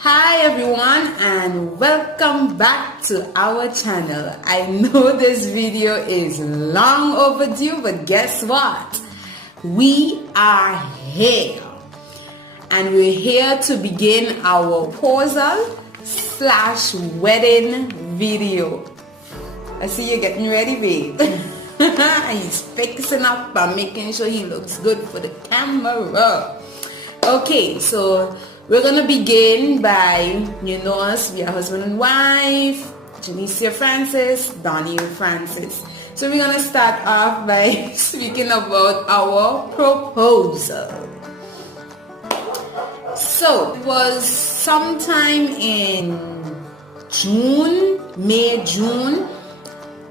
Hi everyone and welcome back to our channel. I know this video is long overdue, but guess what? We are here and we're here to begin our proposal / wedding video. I see you getting ready, babe. He's fixing up and making sure he looks good for the camera. Okay, so we're gonna begin by, you know us, we are husband and wife, Janicia Francis, Daniel Francis. So we're gonna start off by speaking about our proposal. So it was sometime in June,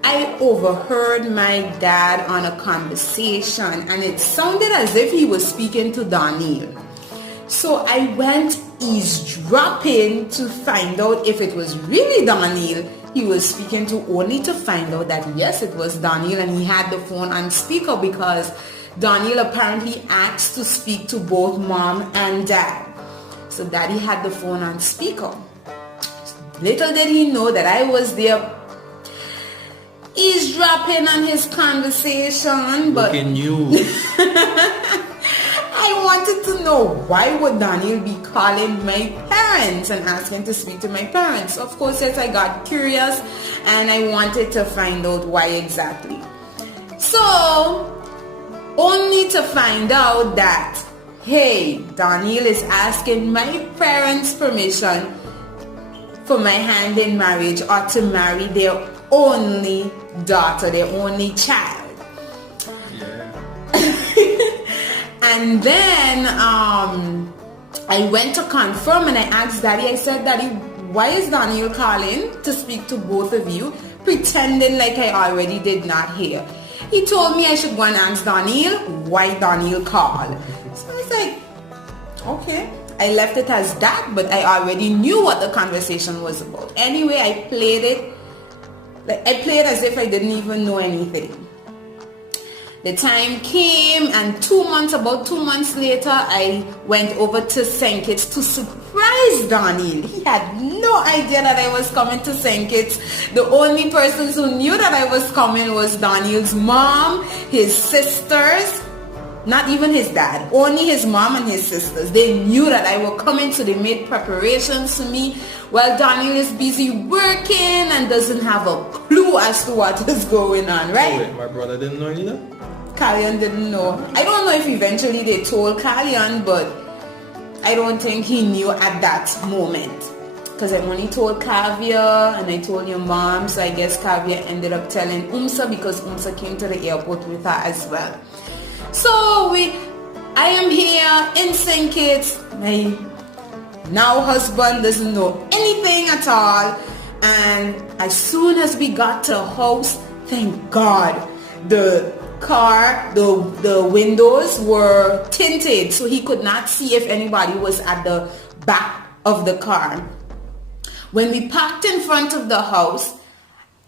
I overheard my dad on a conversation and it sounded as if he was speaking to Daniel. So I went eavesdropping to find out if it was really Daniel he was speaking to, only to find out that yes, it was Daniel, and he had the phone on speaker because Daniel apparently asked to speak to both mom and dad. So daddy had the phone on speaker. Little did he know that I was there eavesdropping on his conversation. But looking you. I wanted to know, why would Daniel be calling my parents and asking to speak to my parents? Of course, yes, I got curious and I wanted to find out why exactly. So, only to find out that, hey, Daniel is asking my parents' permission for my hand in marriage or to marry their only daughter, their only child. And then I went to confirm and I asked Daddy, I said, Daddy, why is Daniel calling to speak to both of you, pretending like I already did not hear? He told me I should go and ask Daniel why Daniel called. So I was like, okay. I left it as that, but I already knew what the conversation was about. Anyway, I played it as if I didn't even know anything. The time came and about 2 months later, I went over to St. Kitts to surprise Daniel. He had no idea that I was coming to St. Kitts. The only persons who knew that I was coming was Daniel's mom, his sisters, not even his dad, only his mom and his sisters. They knew that I was coming, so they made preparations for me while Daniel is busy working and doesn't have a clue as to what is going on, right? Oh, wait, my brother didn't know either? Kalyan didn't know. I don't know if eventually they told Kalyan, but I don't think he knew at that moment. Because I only told Kavya and I told your mom, so I guess Kavya ended up telling Umsa because Umsa came to the airport with her as well. So I am here in St. Kitts. My now husband doesn't know anything at all. And as soon as we got to the house, thank God, the car, the windows were tinted, so he could not see if anybody was at the back of the car. When we parked in front of the house,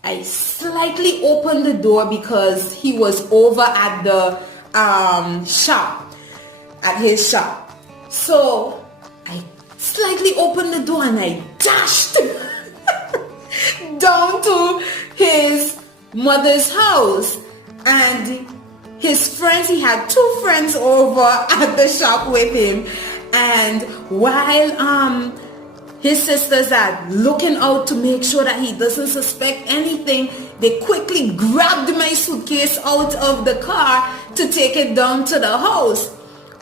I slightly opened the door because he was over at the shop, at his shop. So I slightly opened the door and I dashed down to his mother's house. And his friends, he had 2 friends over at the shop with him. And while his sisters are looking out to make sure that he doesn't suspect anything, they quickly grabbed my suitcase out of the car to take it down to the house.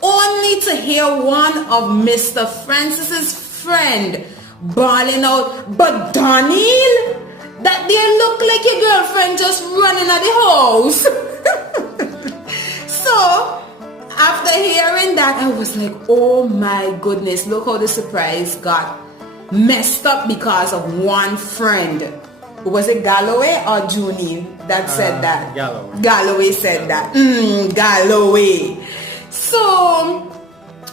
Only to hear one of Mr. Francis's friend bawling out, "But Daniel, that there look like your girlfriend just running at the house." So after hearing that, I was like, oh my goodness, look how the surprise got messed up because of one friend. Was it Galloway or Junie that said that? Galloway said that. Galloway. So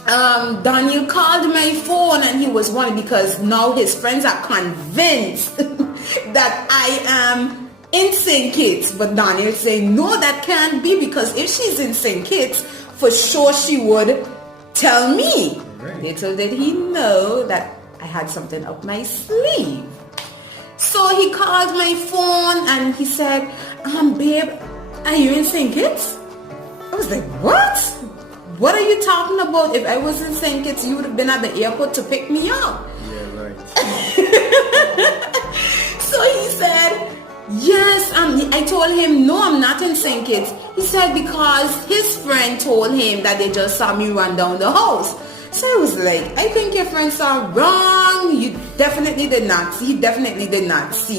Daniel called my phone and he was worried because now his friends are convinced that I am in St. Kitts. But Daniel saying, no, that can't be, because if she's in St. Kitts, for sure she would tell me. Right. Little did he know that I had something up my sleeve. So he called my phone and he said, babe, are you in St. Kitts? I was like, what? What are you talking about? If I was in St. Kitts, you would have been at the airport to pick me up. Yeah, right. So he said, yes, I told him, no, I'm not in St. Kitts. He said, because his friend told him that they just saw me run down the house. So I was like, I think your friend saw wrong. He definitely did not see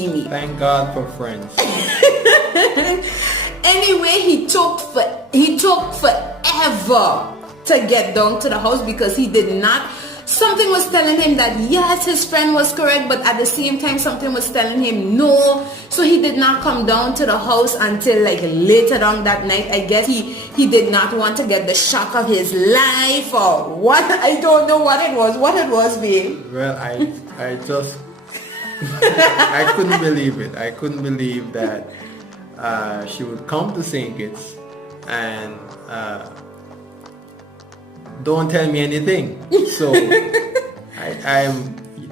me. Thank God for friends. Anyway, he took forever to get down to the house because he did not. Something was telling him that yes, his friend was correct, but at the same time something was telling him no. So he did not come down to the house until like later on that night. I guess he did not want to get the shock of his life or what. I don't know what it was, babe. Well, I just I couldn't believe it. I couldn't believe that she would come to St. Kitts and don't tell me anything. So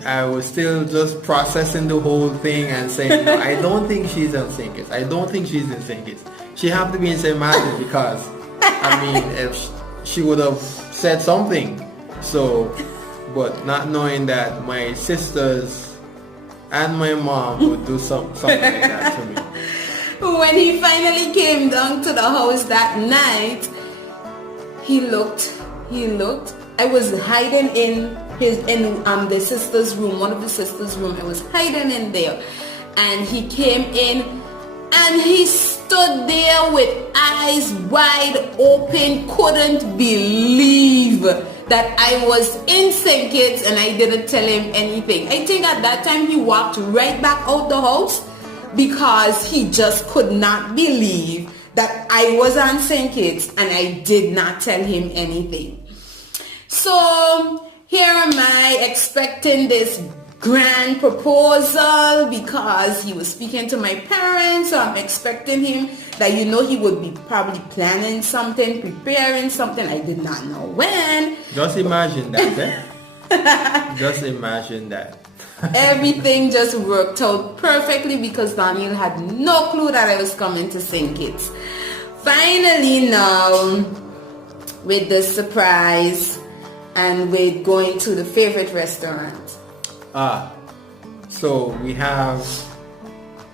I was still just processing the whole thing and saying, no, I don't think she's in St. Kitts. I don't think she's in St. Kitts. She have to be in St. Martin because, I mean, if she would have said something. So, but not knowing that my sisters and my mom would do something like that to me. When he finally came down to the house that night, he looked. I was hiding in the sister's room, one of the sister's room. I was hiding in there, and he came in, and he stood there with eyes wide open, couldn't believe that I was in St. Kitts, and I didn't tell him anything. I think at that time he walked right back out the house because he just could not believe that I was on St. Kitts and I did not tell him anything. So here am I expecting this grand proposal because he was speaking to my parents. So I'm expecting him that, he would be probably planning something, preparing something. I did not know when. Just imagine that. Just imagine that. Everything just worked out perfectly because Daniel had no clue that I was coming to St. Kitts. Finally now, with the surprise and with going to the favorite restaurant. So we have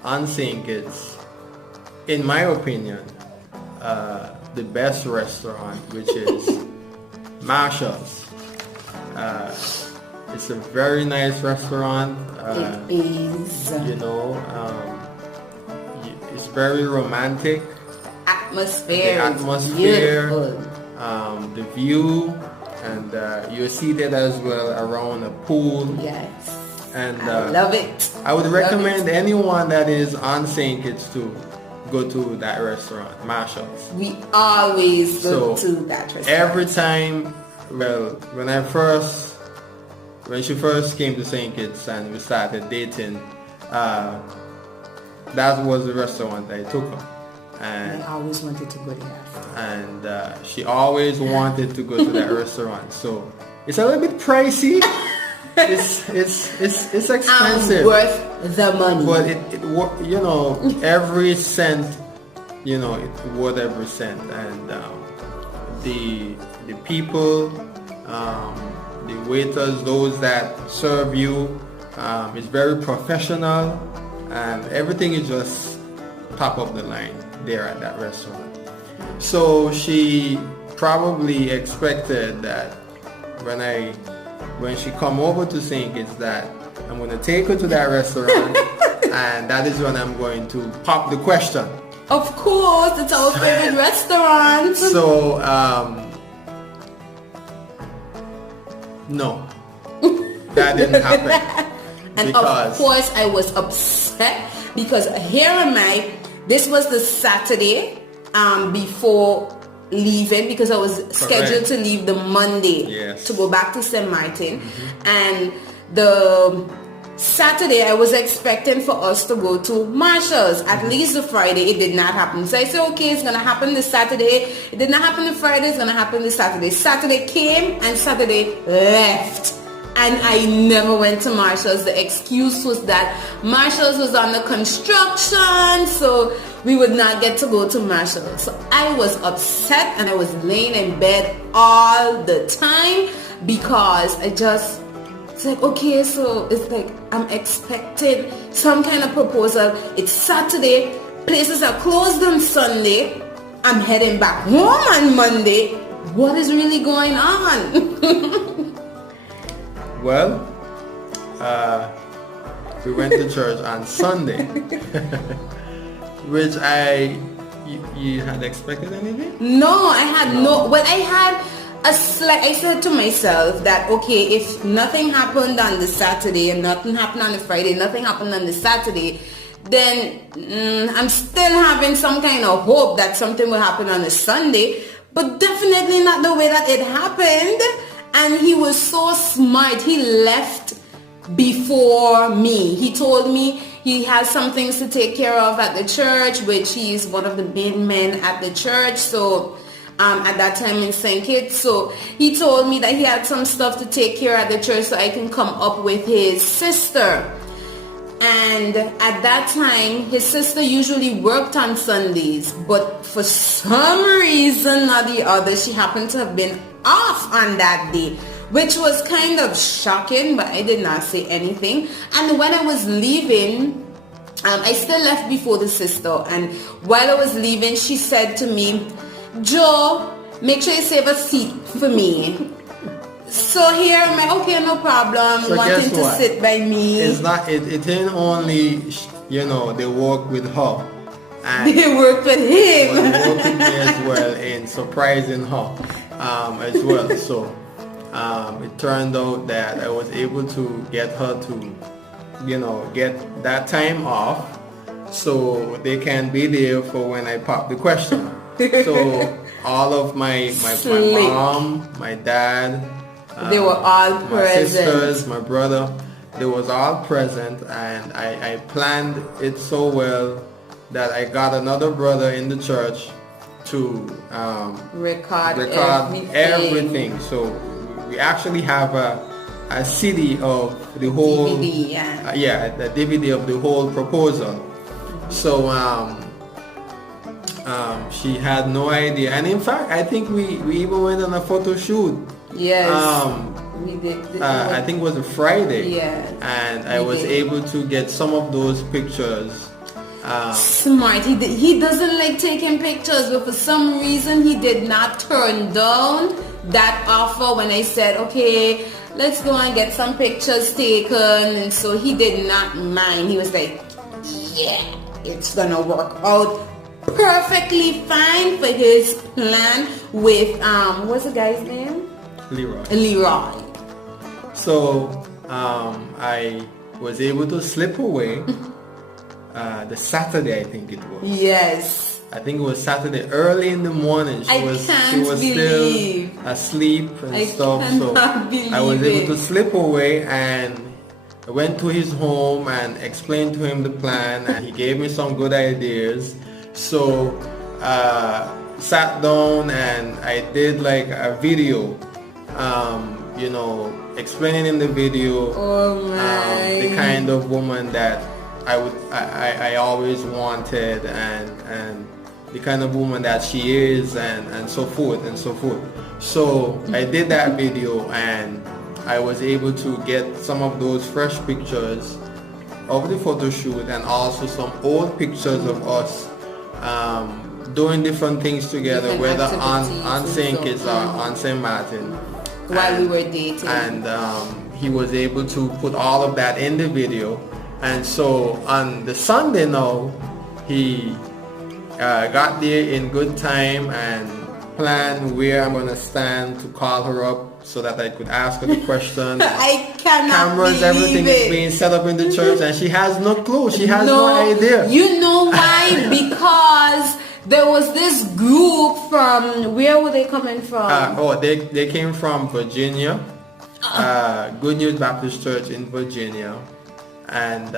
on St. Kitts, in my opinion, the best restaurant, which is Marshall's. It's a very nice restaurant. It is. It's very romantic. The atmosphere, the view, and you're seated as well around a pool. Yes. And I love it. I would recommend anyone that is on St. Kitts to go to that restaurant, Marshall's. We always go to that restaurant. Every time, when she first came to St. Kitts and we started dating, that was the restaurant I took her. And I always wanted to go there. And she always wanted to go to that restaurant. So it's a little bit pricey. It's expensive. Worth the money. But every cent, it's worth every cent. And the people, the waiters, those that serve you, is very professional, and everything is just top of the line there at that restaurant. So she probably expected that when she come over to St. Kitts that I'm going to take her to that restaurant and that is when I'm going to pop the question. Of course, it's our favorite restaurant. So, no, that didn't happen. And of course I was upset because here am I. This was the Saturday before leaving because I was scheduled to leave the Monday to go back to St. Martin. Mm-hmm. And the Saturday I was expecting for us to go to Marshall's. At least the Friday, it did not happen. So I said, okay, it's going to happen this Saturday. It did not happen the Friday, it's going to happen this Saturday. Saturday came and Saturday left. And I never went to Marshall's. The excuse was that Marshall's was under construction, so we would not get to go to Marshall's. So I was upset and I was laying in bed all the time because it's like, okay, so it's like I'm expecting some kind of proposal. It's Saturday, places are closed on Sunday. I'm heading back home on Monday. What is really going on? Well, we went to church on Sunday, which you had expected anything? No, I had no. Well, I had I said to myself that, okay, if nothing happened on the Saturday and nothing happened on the Friday, nothing happened on the Saturday, then I'm still having some kind of hope that something will happen on a Sunday, but definitely not the way that it happened. And he was so smart. He left before me. He told me he has some things to take care of at the church, which he's one of the main men at the church. So at that time in St. Kitts. So he told me that he had some stuff to take care of at the church so I can come up with his sister. And at that time, his sister usually worked on Sundays, but for some reason or the other, she happened to have been off on that day, which was kind of shocking, but I did not say anything. And when I was leaving, I still left before the sister, and while I was leaving, she said to me, "Joe, make sure you save a seat for me." So here I'm like, okay, no problem. So wanting to sit by me. It's not. It ain't only they work with her. And they work with him. They work with me as well in surprising her as well. So it turned out that I was able to get her to get that time off, so they can be there for when I pop the question. So all of my mom, my dad. They were all present. My sisters, my brother, they was all present, and I planned it so well that I got another brother in the church to record everything. So we actually have a CD of the whole DVD, the DVD of the whole proposal. So she had no idea, and in fact, I think we even went on a photo shoot. Yes, we did. I think it was a Friday. Yeah, and I was able to get some of those pictures. Smart. He doesn't like taking pictures, but for some reason he did not turn down that offer when I said, okay, let's go and get some pictures taken. And so he did not mind. He was like, yeah, it's gonna work out perfectly fine for his plan with what's the guy's name? Leroy. So I was able to slip away the Saturday, I think it was. Yes. I think it was Saturday early in the morning. She was still asleep and stuff. So I was able to slip away, and I went to his home and explained to him the plan, and he gave me some good ideas. So sat down and I did like a video, explaining in the video the kind of woman that I always wanted, and the kind of woman that she is, and so forth and so forth. So I did that video, and I was able to get some of those fresh pictures of the photo shoot, and also some old pictures of us doing different things together, whether on St. Kitts or on St. Martin. While we were dating. And he was able to put all of that in the video. And so on the Sunday now, he got there in good time and planned where I'm going to stand to call her up so that I could ask her the question. I cannot Cameras, everything is being set up in the church, and she has no clue. She has no idea. You know why? Because there was this group from, where were they coming from? They came from Virginia. Good News Baptist Church in Virginia. And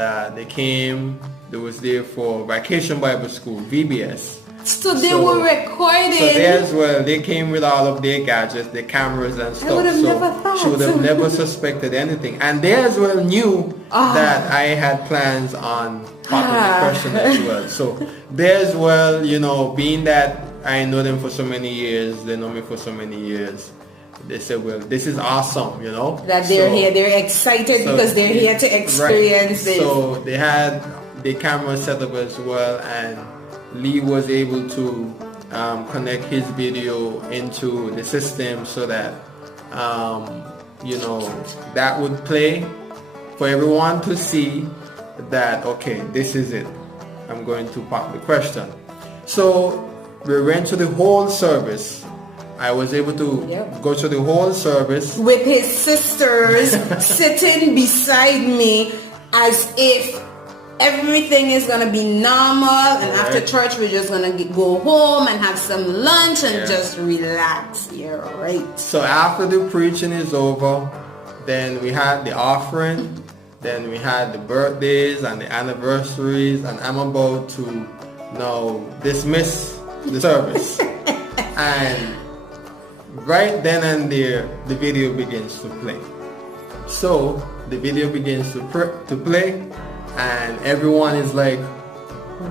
they was there for Vacation Bible School, VBS. So they were recording. So they as well, they came with all of their gadgets, their cameras and stuff. I would have never thought. She would have never suspected anything. And they as well knew that I had plans on popping the question as well. So they as well, you know, being that I know them for so many years, they know me for so many years, they said, well, this is awesome, you know. That they're here, they're excited because they're here to experience this. So they had the camera set up as well, and Lee was able to connect his video into the system so that you know, that would play for everyone to see that, okay, this is it, I'm going to pop the question. So we went to the whole service. I was able to go to the whole service with his sisters sitting beside me as if everything is gonna be normal, and after church we're just gonna go home and have some lunch and just relax. You're right. So after the preaching is over, then we had the offering, then we had the birthdays and the anniversaries, and I'm about to now dismiss the service. And right then and there, the video begins to play. So the video begins to play, and everyone is like,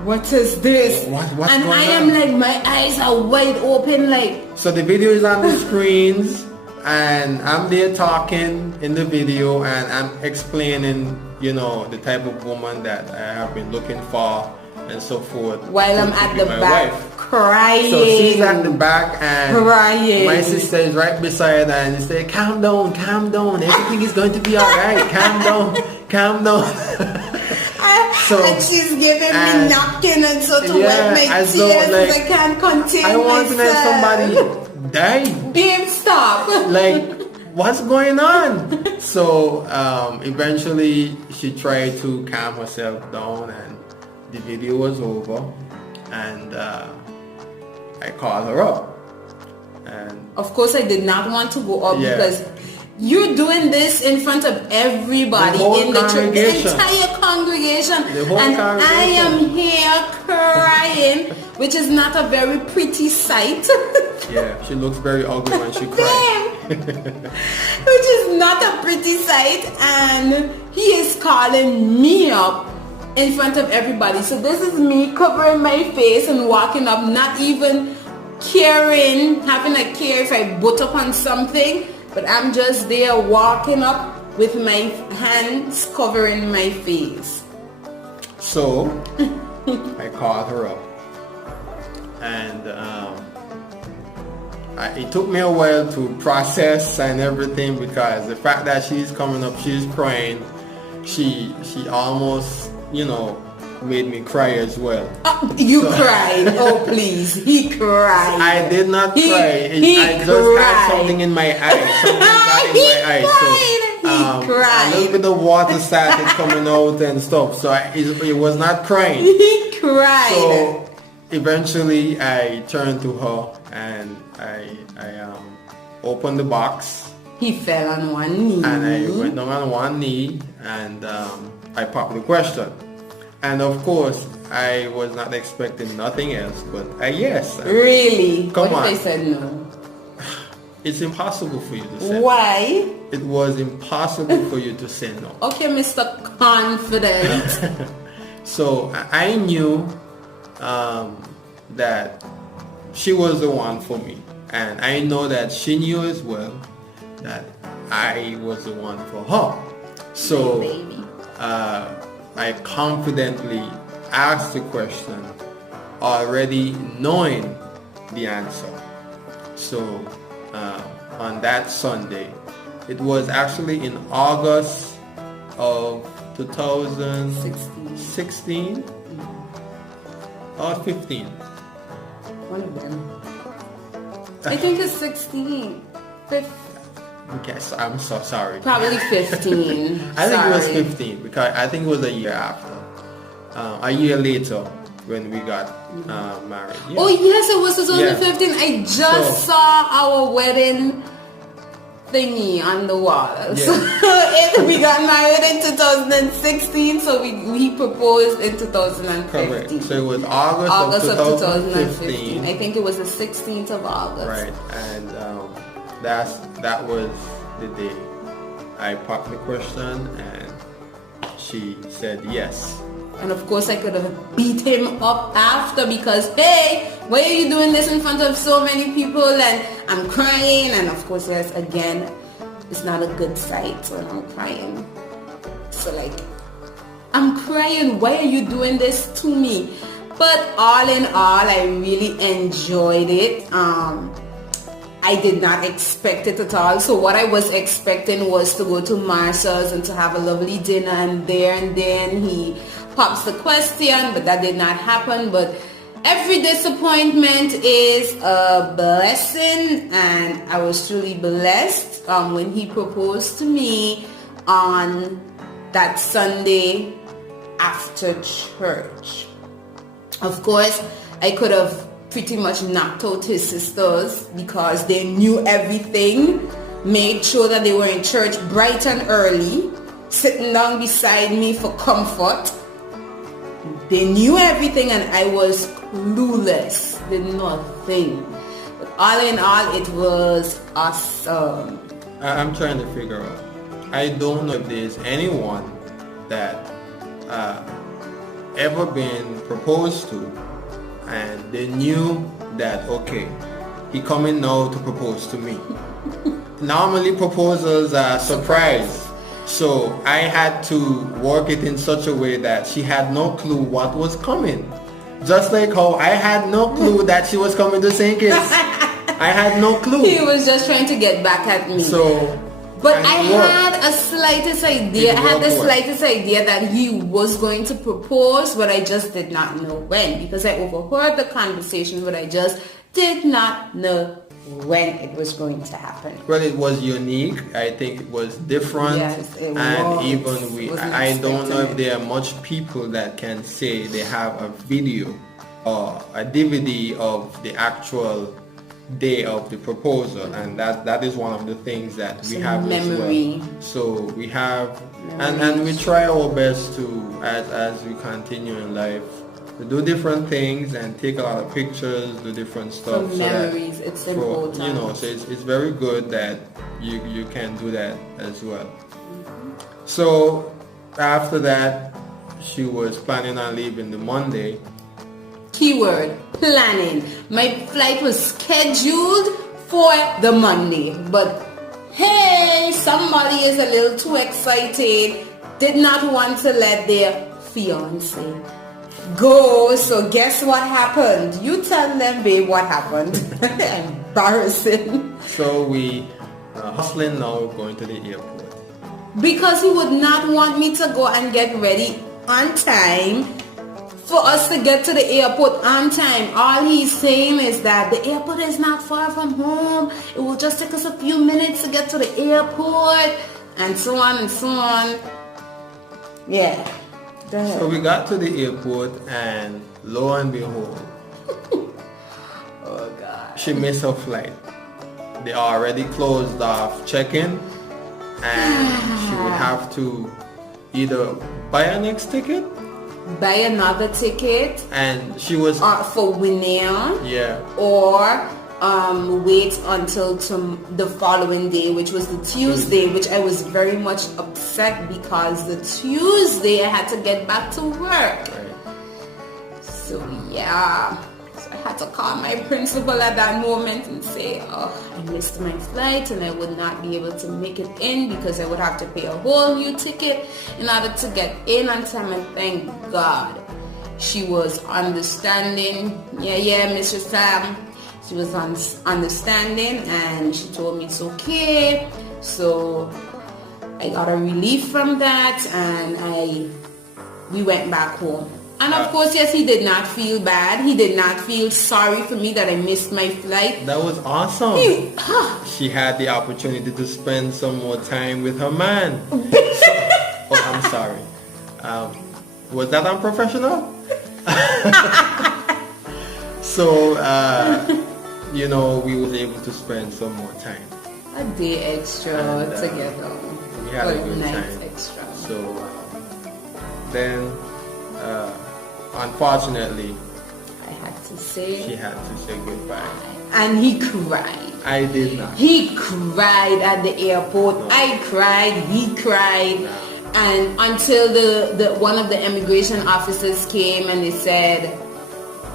what is this? What's and going I on? am like, my eyes are wide open, like. So the video is on the screens, and I'm there talking in the video, and I'm explaining, you know, the type of woman that I have been looking for and so forth. While I'm at the back crying. So she's at the back and crying. My sister is right beside her, and they say, calm down, everything is going to be alright, calm down. So, and she's giving me napkin and so to wipe my tears because I can't contain myself. I want to let somebody die. Babe, stop. Like, what's going on? So eventually she tried to calm herself down, and the video was over, and I called her up. And of course I did not want to go up because you're doing this in front of everybody in the church, the entire congregation, and I am here crying, which is not a very pretty sight. Yeah, she looks very ugly when she cries. Which is not a pretty sight, and he is calling me up in front of everybody. So this is me covering my face and walking up, not even caring, having a care if I butt up on something. But I'm just there walking up with my hands covering my face. So I called her up, and it took me a while to process and everything, because the fact that she's coming up, she's crying, she almost, you know, made me cry as well. You cried. Oh please, he cried. I did not cry. I just had something in my eye. Something got in my eye. So cried. A little bit of water started coming out and stuff. So it was not crying. He cried. So eventually I turned to her and I opened the box. He fell on one knee. And I went down on one knee, and I popped the question. And of course, I was not expecting nothing else but a yes. Really? Come on. What if they said no? It's impossible for you to say no. Why? It was impossible for you to say no. Okay, Mr. Confident. So I knew that she was the one for me. And I know that she knew as well that I was the one for her. So baby. I confidently asked the question, already knowing the answer. So on that Sunday, it was actually in August of 2016 or 15. One of them. I think it's 16. Yes, I'm so sorry. Probably 15. I think it was 15 because I think it was a year after. A year later when we got married. Yeah. Oh yes, it was 2015. I just saw our wedding thingy on the wall. Yeah. So we got married in 2016, so he proposed in 2015. Correct. So it was August of 2015. I think it was the 16th of August. Right, and that was the day I popped the question, and she said yes. And of course I could have beat him up after because, hey, why are you doing this in front of so many people? And I'm crying. And of course, yes, again, it's not a good sight when I'm crying. So like, I'm crying. Why are you doing this to me? But all in all, I really enjoyed it. I did not expect it at all. So what I was expecting was to go to Marshall's and to have a lovely dinner, and then he pops the question, but that did not happen. But every disappointment is a blessing, and I was truly blessed when he proposed to me on that Sunday after church. Of course, I could have pretty much knocked out his sisters because they knew everything, made sure that they were in church bright and early, sitting down beside me for comfort. They knew everything and I was clueless, did nothing. But all in all, it was awesome. I'm trying to figure out. I don't know if there's anyone that ever been proposed to and they knew that, okay, he coming now to propose to me. Normally proposals are surprise. So I had to work it in such a way that she had no clue what was coming. Just like how I had no clue that she was coming to St. Kitts. I had no clue. He was just trying to get back at me. But I had a slightest idea. I had the slightest idea that he was going to propose, but I just did not know when, because I overheard the conversation, but I just did not know when it was going to happen. Well, it was unique. I think it was different. Yes, it and was. Even I don't know if there are much people that can say they have a video or a DVD of the actual day of the proposal, and that is one of the things that we have memory. as well. So we have, and we try our best to, as we continue in life, to do different things and take a lot of pictures, do different stuff. For memories, it's important. You know, so it's very good that you can do that as well. So after that, she was planning on leaving the Monday. Keyword, planning. My flight was scheduled for the Monday, but hey, somebody is a little too excited, did not want to let their fiance go. So guess what happened? You tell them, babe, what happened. Embarrassing. So we hustling now, going to the airport. Because he would not want me to go and get ready on time for us to get to the airport on time. All he's saying is that the airport is not far from home. It will just take us a few minutes to get to the airport, and so on and so on. Yeah. So we got to the airport, and lo and behold, oh God, she missed her flight. They already closed off check-in, and she would have to either buy a next ticket, buy another ticket, and she was for Winea, yeah, or wait until the following day, which was the Tuesday, which I was very much upset because the Tuesday I had to get back to work. Right. So yeah, so I had to call my principal at that moment and say, oh, I missed my flight and I would not be able to make it in because I would have to pay a whole new ticket in order to get in on time. And thank God she was understanding. Yeah, Mr. Sam. She was understanding, and she told me it's okay. So I got a relief from that, and we went back home. And of course, yes, he did not feel bad. He did not feel sorry for me that I missed my flight. That was awesome. She had the opportunity to spend some more time with her man. Oh, I'm sorry. Was that unprofessional? So, you know, we was able to spend some more time. a day extra And, together. we had a good night time. extra. So then, unfortunately, I had to she say, had to say goodbye. and he cried. I did not. He cried at the airport. No. I cried. He cried. No. And until the one of the immigration officers came and they said,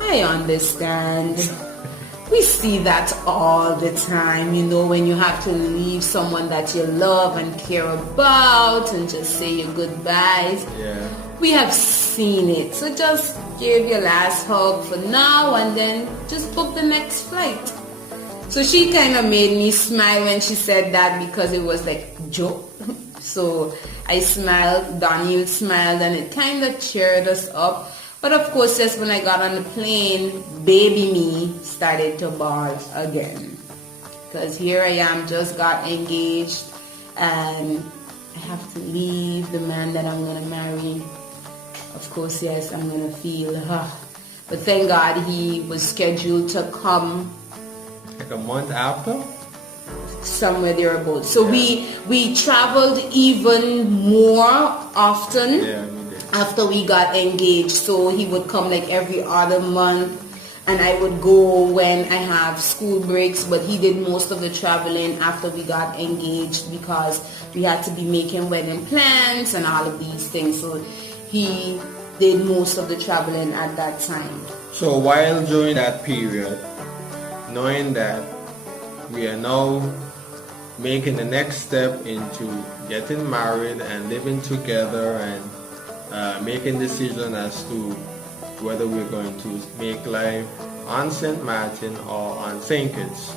I understand. We see that all the time, you know, when you have to leave someone that you love and care about and just say your goodbyes. Yeah. We have seen it. So just give your last hug for now and then just book the next flight. So she kind of made me smile when she said that because it was like joke. So I smiled, Daniel smiled, and it kind of cheered us up. But of course, just when I got on the plane, baby me started to bawl again. Because here I am, just got engaged, and I have to leave the man that I'm going to marry. Of course, yes, I'm going to feel, but thank God he was scheduled to come Like a month after? somewhere thereabouts. So Yeah. we traveled even more often. Yeah, we did. After we got engaged. So he would come like every other month, and I would go when I have school breaks, but he did most of the traveling after we got engaged because we had to be making wedding plans and all of these things. So he did most of the traveling at that time. So while during that period, knowing that we are now making the next step into getting married and living together and making decision as to whether we're going to make life on St. Martin or on St. Kitts.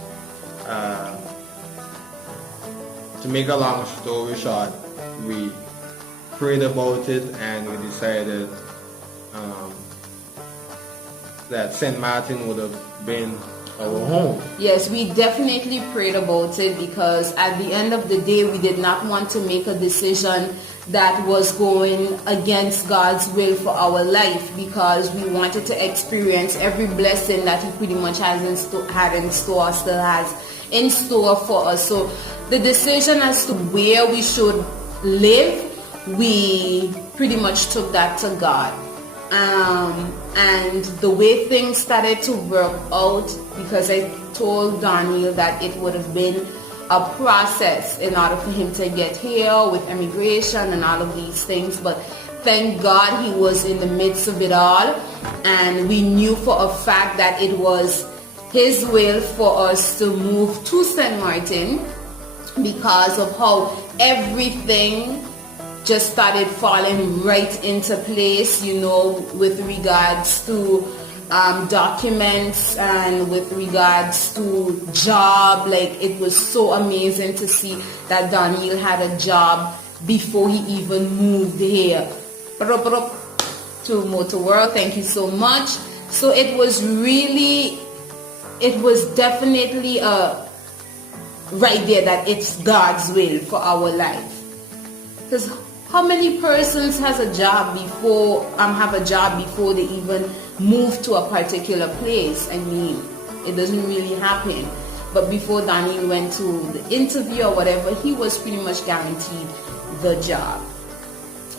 To make a long story short, we prayed about it and we decided that St. Martin would have been our home. Yes, we definitely prayed about it because at the end of the day, we did not want to make a decision that was going against God's will for our life because we wanted to experience every blessing that he pretty much had in store, still has in store for us. So the decision as to where we should live, we pretty much took that to God. And the way things started to work out, because I told Daniel that it would have been a process in order for him to get here with immigration and all of these things, but thank God he was in the midst of it all, and we knew for a fact that it was his will for us to move to St. Martin because of how everything just started falling right into place, you know, with regards to documents and with regards to job. Like, it was so amazing to see that Daniel had a job before he even moved here. To Motor World, thank you so much. So it was definitely right there that it's God's will for our life. Because how many persons have a job before they even move to a particular place? I mean, it doesn't really happen. But before Daniel went to the interview or whatever, he was pretty much guaranteed the job.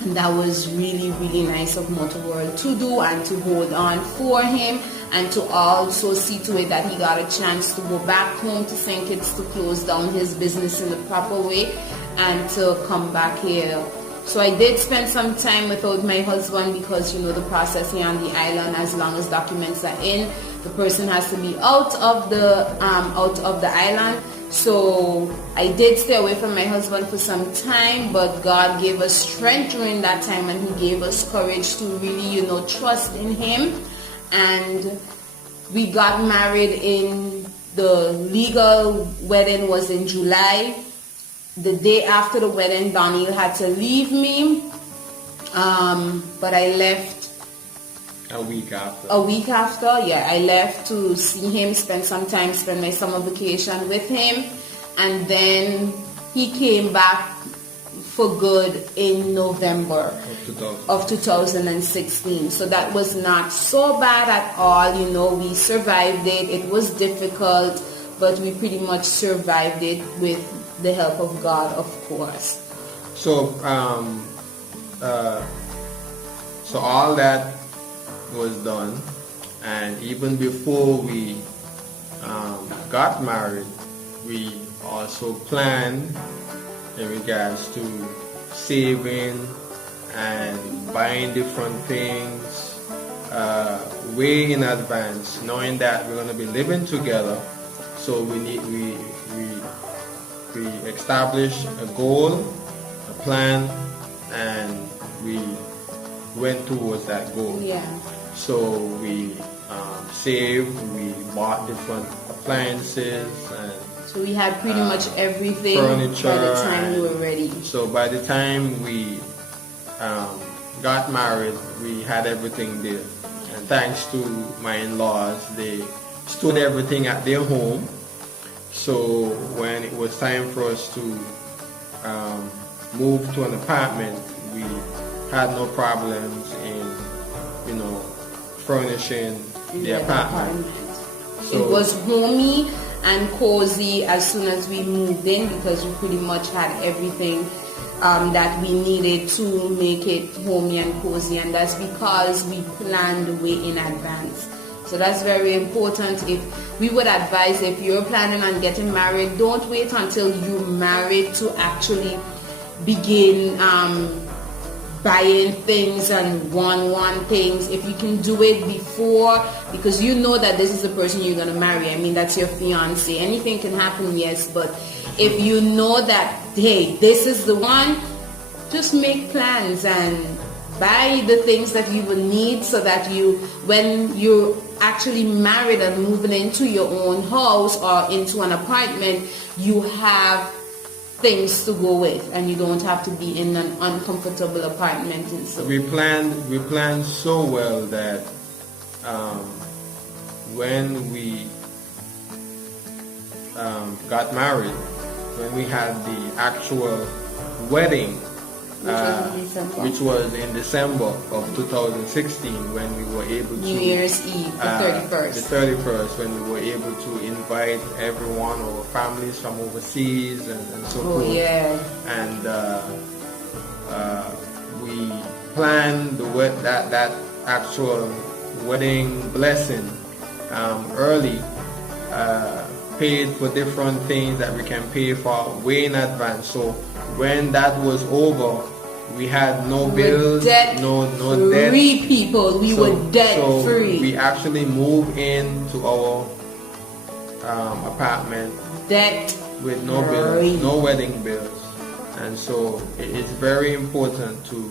And that was really, really nice of Motor World to do and to hold on for him, and to also see to it that he got a chance to go back home to St. Kitts to close down his business in the proper way and to come back here. So I did spend some time without my husband because, you know, the process here on the island, as long as documents are in, the person has to be out of the island. So I did stay away from my husband for some time, but God gave us strength during that time, and he gave us courage to really, you know, trust in him. And we got married in the legal wedding was in July. The day after the wedding, Daniel had to leave me, but I left A week after, yeah, I left to see him, spend my summer vacation with him, and then he came back for good in November of 2016. So that was not so bad at all, you know, we survived it. It was difficult, but we pretty much survived it with the help of God, of course. So, so all that was done, and even before we got married, we also planned in regards to saving and buying different things way in advance, knowing that we're going to be living together. So we established a goal, a plan, and we went towards that goal. Yeah. So we saved, we bought different appliances, and so we had pretty much everything furniture by the time we were ready. So by the time we got married, we had everything there. And thanks to my in-laws, they stored everything at their home. So when it was time for us to move to an apartment, we had no problems in, furnishing the apartment. So it was homey and cozy as soon as we moved in, because we pretty much had everything that we needed to make it homey and cozy, and that's because we planned way in advance. So that's very important. If we would advise, if you're planning on getting married, don't wait until you're married to actually begin buying things and want things. If you can do it before, because you know that this is the person you're going to marry. I mean, that's your fiance. Anything can happen, yes, but if you know that, hey, this is the one, just make plans and buy the things that you will need, so that you, when you're actually married and moving into your own house or into an apartment, you have things to go with, and you don't have to be in an uncomfortable apartment. And so we planned so well that when we got married, when we had the actual wedding, which was in December of 2016, when we were able to New Year's Eve, the 31st. The 31st, when we were able to invite everyone, our families from overseas and so forth. Oh yeah. And we planned that actual wedding blessing early. Paid for different things that we can pay for way in advance. So when that was over, we had no bills, no debt. Free people, we were debt free. We actually moved into our apartment debt with no bills, no wedding bills, and so it's very important to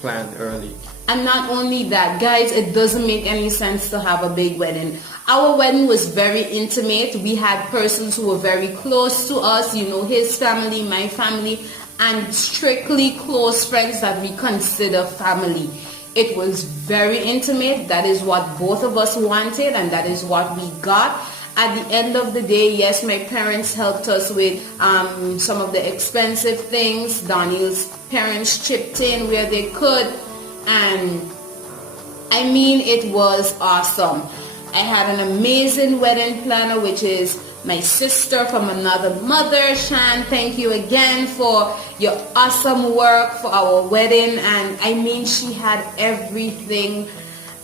plan early. And not only that, guys, it doesn't make any sense to have a big wedding. Our wedding was very intimate. We had persons who were very close to us, his family, my family, and strictly close friends that we consider family. It was very intimate. That is what both of us wanted, and that is what we got. At the end of the day, yes, my parents helped us with some of the expensive things. Daniel's parents chipped in where they could, and I mean, it was awesome. I had an amazing wedding planner, which is my sister from another mother. Shan, thank you again for your awesome work for our wedding. And I mean, she had everything.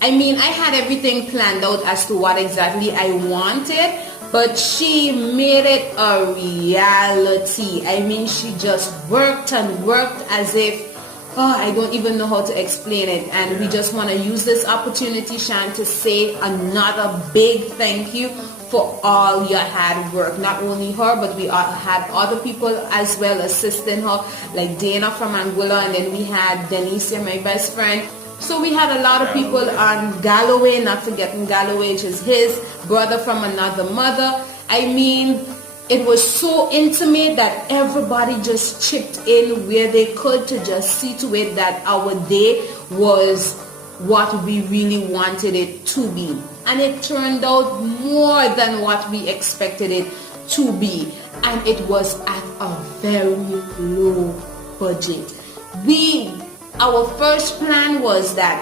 I mean, I had everything planned out as to what exactly I wanted, but she made it a reality. I mean, she just worked and worked as if, I don't even know how to explain it. And we just want to use this opportunity, Shan, to say another big thank you for all your hard work. Not only her, but we had other people as well assisting her, like Dana from Anguilla, and then we had Denise, my best friend. So we had a lot of people on Galloway, not forgetting Galloway, which is his brother from another mother. I mean, it was so intimate that everybody just chipped in where they could to just see to it that our day was what we really wanted it to be. And it turned out more than what we expected it to be. And it was at a very low budget. Our first plan was that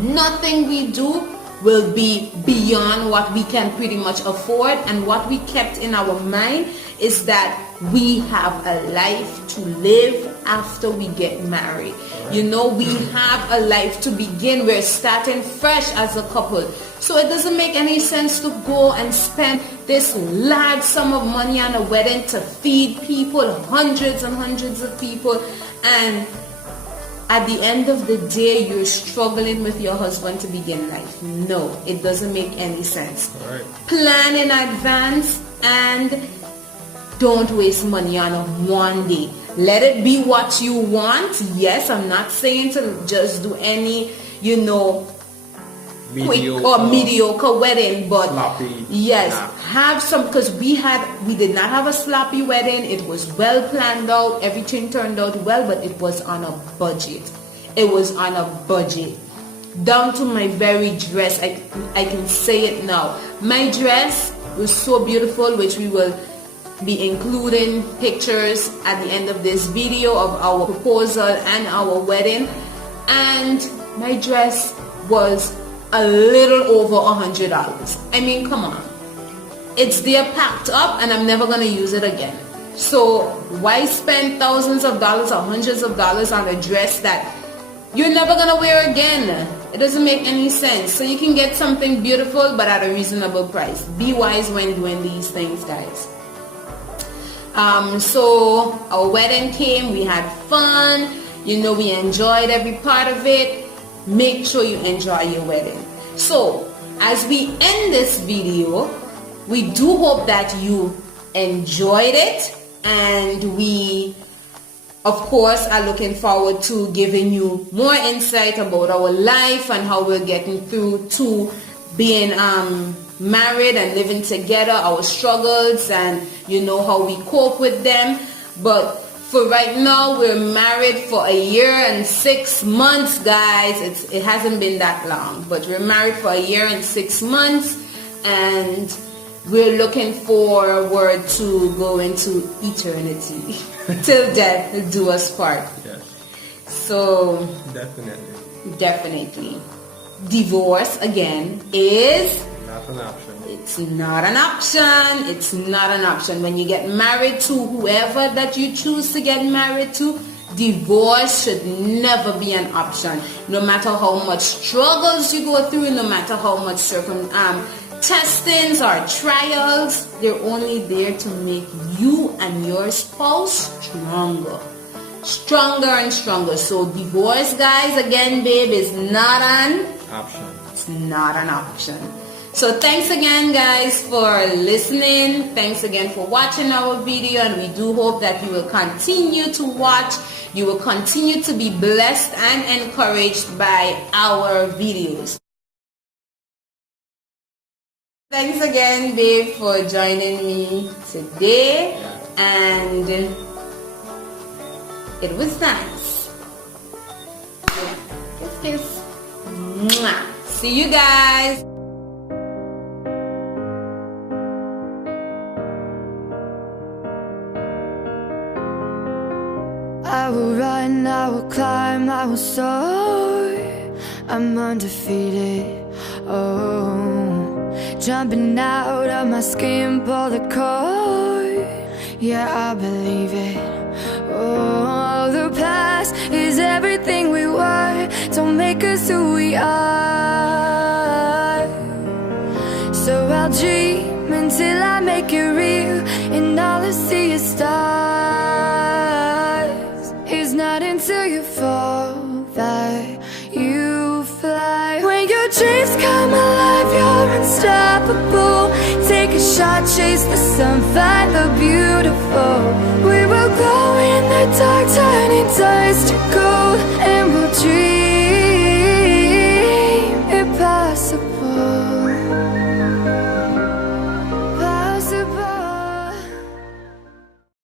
nothing we do will be beyond what we can pretty much afford. And what we kept in our mind is that we have a life to live after we get married. You know, we have a life to begin. We're starting fresh as a couple. So it doesn't make any sense to go and spend this large sum of money on a wedding to feed people, hundreds and hundreds of people, and at the end of the day, you're struggling with your husband to begin life. No, it doesn't make any sense. Right. Plan in advance and don't waste money on a one day. Let it be what you want. Yes, I'm not saying to just do any, quick or mediocre wedding, but sloppy. Yes, have some, because we did not have a sloppy wedding. It was well planned out. Everything turned out well, but it was on a budget. It was on a budget, down to my very dress. I can say it now. My dress was so beautiful, which we will be including pictures at the end of this video of our proposal and our wedding. And my dress was a little over $100. I mean, come on. It's there packed up and I'm never going to use it again. So why spend thousands of dollars or hundreds of dollars on a dress that you're never going to wear again? It doesn't make any sense. So you can get something beautiful but at a reasonable price. Be wise when doing these things, guys. So our wedding came. We had fun. We enjoyed every part of it. Make sure you enjoy your wedding. So as we end this video, we do hope that you enjoyed it, and we of course are looking forward to giving you more insight about our life and how we're getting through to being married and living together, our struggles, and how we cope with them. But for right now, we're married for 1 year and 6 months, guys. It hasn't been that long, but we're married for 1 year and 6 months, and we're looking forward to go into eternity till death do us part. Yes. So definitely, divorce again is not an option. It's not an option. It's not an option. When you get married to whoever that you choose to get married to, divorce should never be an option. No matter how much struggles you go through, no matter how much testings or trials, they're only there to make you and your spouse stronger and stronger. So divorce, guys, again, babe, is not an option. It's not an option. So thanks again, guys, for listening. Thanks again for watching our video, and we do hope that you will continue to watch. You will continue to be blessed and encouraged by our videos. Thanks again, Dave, for joining me today, and it was nice. Kiss. Mwah. See you guys. I will run, I will climb, I will soar. I'm undefeated. Oh, jumping out of my skin, pull the cord. Yeah, I believe it. Oh, the past is everything we were. Don't make us who we are. So I'll dream until I make it real, and all I see is stars. It's not until you fall that you fly. When your dreams come alive, you're unstoppable. Take a shot, chase the sun, find the beautiful. We will glow in the dark, turning dust to gold.